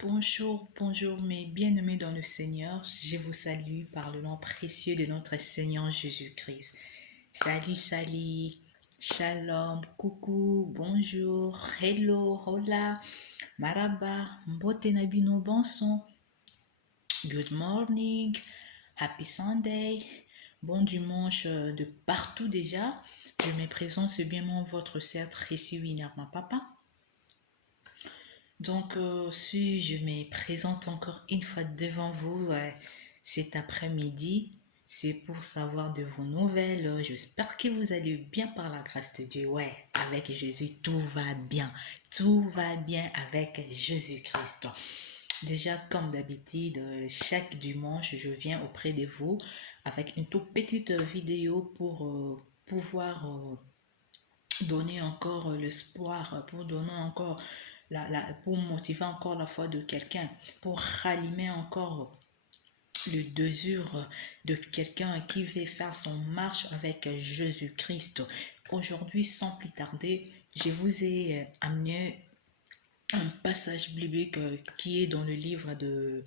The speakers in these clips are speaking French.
Bonjour, bonjour mes bien-aimés dans le Seigneur, je vous salue par le nom précieux de notre Seigneur Jésus-Christ. Salut, salut, shalom, coucou, bonjour, hello, hola, maraba, mbote nabino bonson, good morning, happy Sunday, bon dimanche de partout déjà. Je me présente, c'est bien mon votre sœur Tracy Winner, ma papa. Donc, si je me présente encore une fois devant vous cet après-midi, c'est pour savoir de vos nouvelles. J'espère que vous allez bien par la grâce de Dieu. Ouais, avec Jésus, tout va bien. Tout va bien avec Jésus-Christ. Déjà, comme d'habitude, chaque dimanche, je viens auprès de vous avec une toute petite vidéo pour pouvoir donner encore l'espoir, pour donner encore pour motiver encore la foi de quelqu'un, pour rallumer encore le désir de quelqu'un qui veut faire son marche avec Jésus-Christ. Aujourd'hui, sans plus tarder, je vous ai amené un passage biblique qui est dans le livre de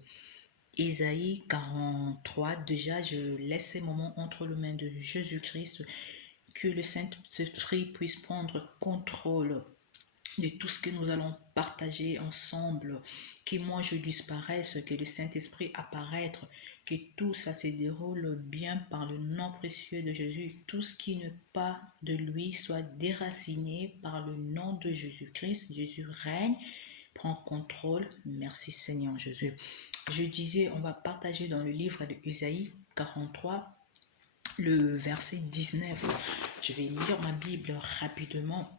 Ésaïe 43. Déjà, je laisse ces moments entre les mains de Jésus-Christ, que le Saint-Esprit puisse prendre contrôle de tout ce que nous allons partager ensemble, que moi je disparaisse, que le Saint-Esprit apparaisse, que tout ça se déroule bien par le nom précieux de Jésus. Tout ce qui n'est pas de lui soit déraciné par le nom de Jésus-Christ. Jésus règne, prend contrôle. Merci Seigneur Jésus. Je disais, on va partager dans le livre de Isaïe 43, le verset 19. Je vais lire ma Bible rapidement.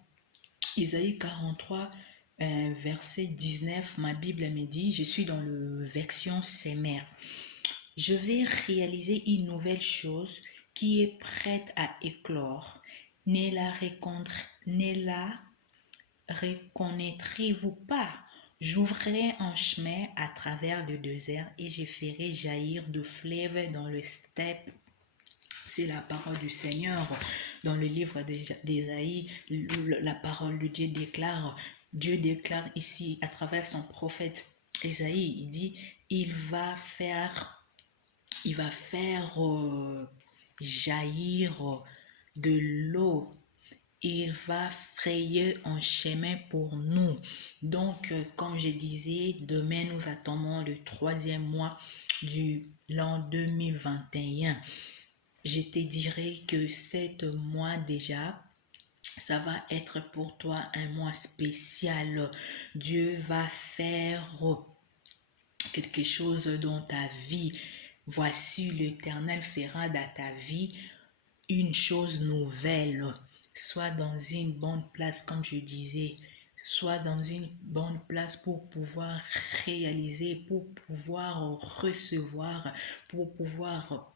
Isaïe 43, verset 19, ma Bible me dit, je suis dans le version Semer. Je vais réaliser une nouvelle chose qui est prête à éclore. Ne la reconnaîtrez-vous pas? J'ouvrirai un chemin à travers le désert et je ferai jaillir de fleuves dans le steppe. C'est la parole du Seigneur dans le livre d'Ésaïe. La parole de Dieu déclare ici à travers son prophète Ésaïe, il dit, il va faire jaillir de l'eau. Il va frayer un chemin pour nous. Donc, comme je disais, demain nous attendons le 3e mois du l'an 2021. Je te dirais que 7 mois déjà, ça va être pour toi un mois spécial. Dieu va faire quelque chose dans ta vie. Voici, l'Éternel fera dans ta vie une chose nouvelle. Soit dans une bonne place, comme je disais, soit dans une bonne place pour pouvoir réaliser, pour pouvoir recevoir, pour pouvoir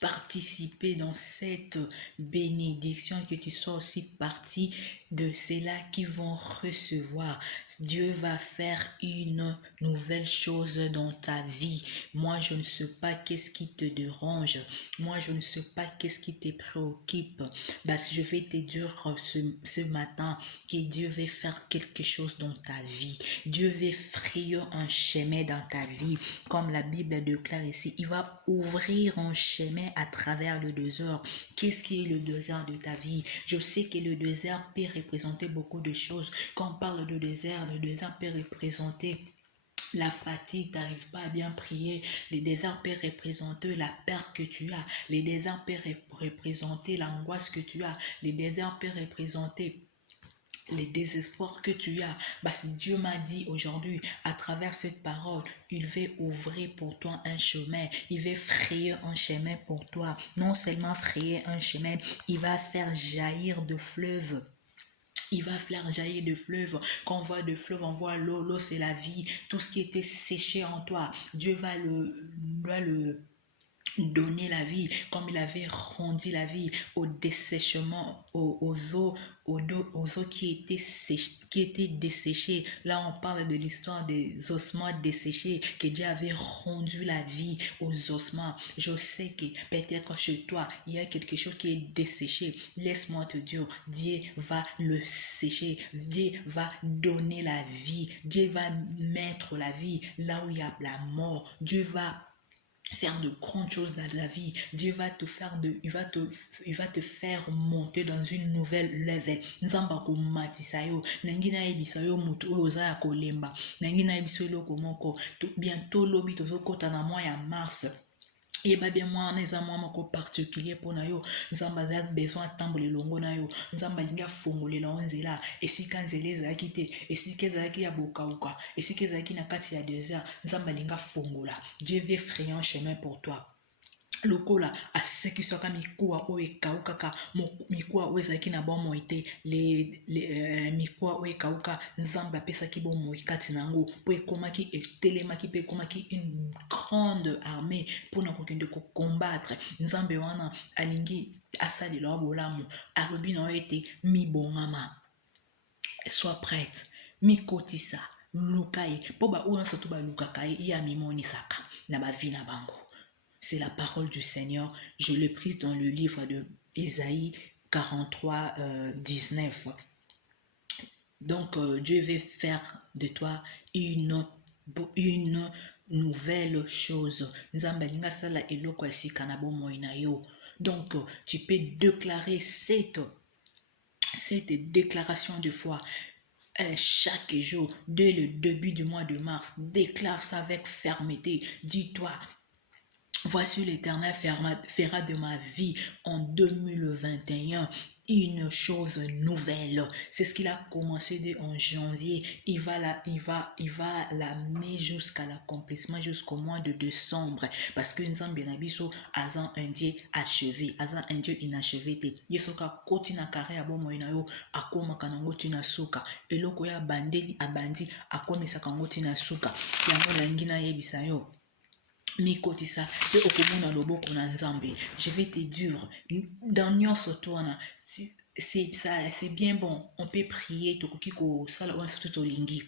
participer dans cette bénédiction, que tu sois aussi partie de ceux-là qui vont recevoir. Dieu va faire une nouvelle chose dans ta vie. Moi, je ne sais pas qu'est-ce qui te dérange. Moi, je ne sais pas qu'est-ce qui te préoccupe. Je vais te dire ce matin que Dieu veut faire quelque chose dans ta vie. Dieu veut frayer un chemin dans ta vie. Comme la Bible déclare ici, il va ouvrir un chemin à travers le désert. Qu'est-ce qui est le désert de ta vie? Je sais que le désert peut représenter beaucoup de choses. Quand on parle de désert, le désert peut représenter la fatigue, tu n'arrives pas à bien prier. Les déserts peuvent représenter la peur que tu as. Les déserts peuvent représenter l'angoisse que tu as. Les déserts peuvent représenter les désespoirs que tu as. Si Dieu m'a dit aujourd'hui, à travers cette parole, il veut ouvrir pour toi un chemin. Il veut frayer un chemin pour toi. Non seulement frayer un chemin, il va faire jaillir de fleuves. Il va faire jaillir de fleuves. Quand on voit de fleuves, on voit l'eau. L'eau, c'est la vie. Tout ce qui était séché en toi, Dieu va le donner la vie, comme il avait rendu la vie au dessèchement, aux eaux qui étaient desséchées. Là, on parle de l'histoire des ossements desséchés, que Dieu avait rendu la vie aux ossements. Je sais que peut-être chez toi, il y a quelque chose qui est desséché. Laisse-moi te dire, Dieu va le sécher. Dieu va donner la vie. Dieu va mettre la vie là où il y a la mort. Dieu va faire de grandes choses dans la vie. Dieu va te faire il va te faire monter dans une nouvelle level. Nzamba ko matisa yo, nangina ebisa yo mutu oyo oza ya kolemba. Nangina ebiso eloko moko. Bientôt lobi tozokota na mois ya mars. Et bien moi on est moi moko particulier pour na yo nzamba za besoin tambola longo na yo nzamba linga fongolela onzela esika nzela ezalaki te esika ezalaki ya bokauka esika ezalaki na kati ya désert nzamba linga fongola. Dieu veut frayer un chemin pour toi. Lokola asekisaka mikuwa oyo ekawukaka mikuwa oyo ezalaki na bomoi te mikuwa oyo ekawuka nzambe apesaki bomoi kati na yango mpo ekomaki etelemaki mpe ekomaki une grande armée mpona kokende kokombattre. Nzambe wana alingi asalela wa bolamu alobi na yo ete mibongama, sois prête, mikotisa luka ye mpo baoyo nyonso to balukaka ye ye amimonisaka na bavi na bango. C'est la parole du Seigneur. Je l'ai prise dans le livre de Ésaïe 43, 19. Donc, Dieu veut faire de toi une nouvelle chose. Donc, tu peux déclarer cette déclaration de foi. Chaque jour, dès le début du mois de mars, déclare ça avec fermeté. Dis-toi, voici l'Éternel fera de ma vie en 2021 une chose nouvelle. C'est ce qu'il a commencé dès en janvier. Il va l'amener jusqu'à l'accomplissement, jusqu'au mois de décembre. Parce que nous sommes bien abisso, azan un Dieu achevé, azan un Dieu inachevé. Yesoka koti na kare abo moina yo, akoma kanango tina suka. Eloko ya bandeli abandi, akomisa kango tina suka. Yango la ngina yebisa yo. Mikotisa pe okomona loboko na nzambe. Je vais te dire dans nyonso toana c'est bien bon, on peut prier tokoki ko sala wana tout olingi.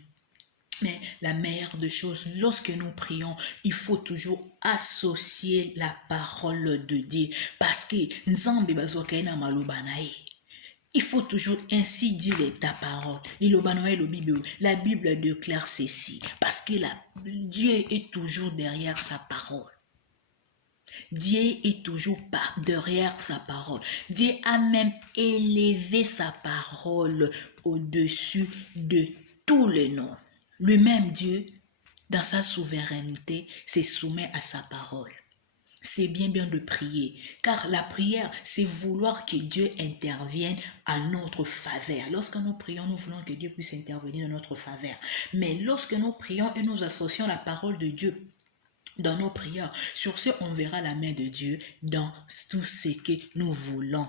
Mais la meilleure des choses, lorsque nous prions, il faut toujours associer la parole de Dieu parce que nzambe bazwaka na maloba na ye. Il faut toujours ainsi dire ta parole. La Bible déclare ceci. Parce que Dieu est toujours derrière sa parole. Dieu est toujours derrière sa parole. Dieu a même élevé sa parole au-dessus de tous les noms. Le même Dieu, dans sa souveraineté, se soumet à sa parole. C'est bien de prier, car la prière, c'est vouloir que Dieu intervienne à notre faveur. Lorsque nous prions, nous voulons que Dieu puisse intervenir dans notre faveur. Mais lorsque nous prions et nous associons la parole de Dieu dans nos prières, sur ce, on verra la main de Dieu dans tout ce que nous voulons.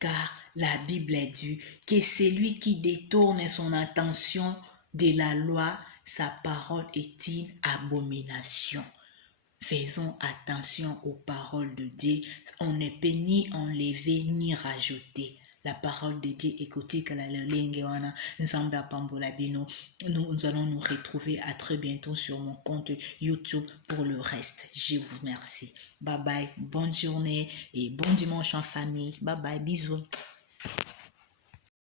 Car la Bible dit que c'est lui qui détourne son attention de la loi, sa parole est une abomination. Faisons attention aux paroles de Dieu. On ne peut ni enlever ni rajouter. La parole de Dieu, écoutez que la langue wana nzamba pambola bino. Nous allons nous retrouver à très bientôt sur mon compte YouTube pour le reste. Je vous remercie. Bye bye, bonne journée et bon dimanche en famille. Bye bye, bisous.